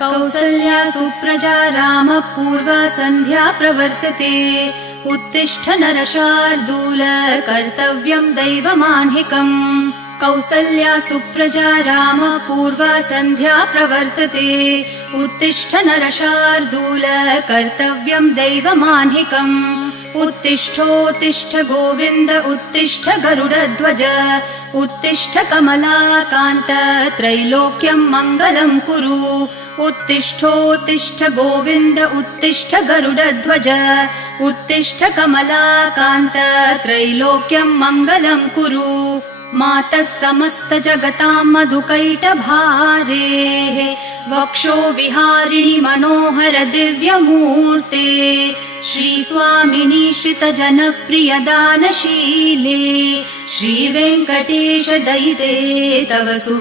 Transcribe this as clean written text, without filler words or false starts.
कौसल्या सुप्रजा रामपूर्वा सन्ध्या प्रवर्तते। उत्तिष्ठ नरशार्दूल कर्तव्यं दैवमान्हिकम्। कौसल्या सुप्रजा रामपूर्वा सन्ध्या प्रवर्तते। उत्तिष्ठ नरशार्दूल कर्तव्यं दैवमान्हिकम्। उत्तिष्ठोत्तिष्ठ गोविन्द उत्तिष्ठ गरुडध्वज। उत्तिष्ठ कमलाकान्त त्रैलोक्यं मङ्गलं कुरु। उत्तिष्ठोत्तिष्ठ गोविन्द उत्तिष्ठ गरुडध्वज। उत्तिष्ठ कमलाकान्त त्रैलोक्यं मङ्गलं कुरु। मातः समस्त जगतां मधुकैटभारेः वक्षो विहारिणि मनोहर दिव्यमूर्ते। श्रीस्वामिनि श्रितजनप्रियदानशीले श्रीवेङ्कटेश दयिते तव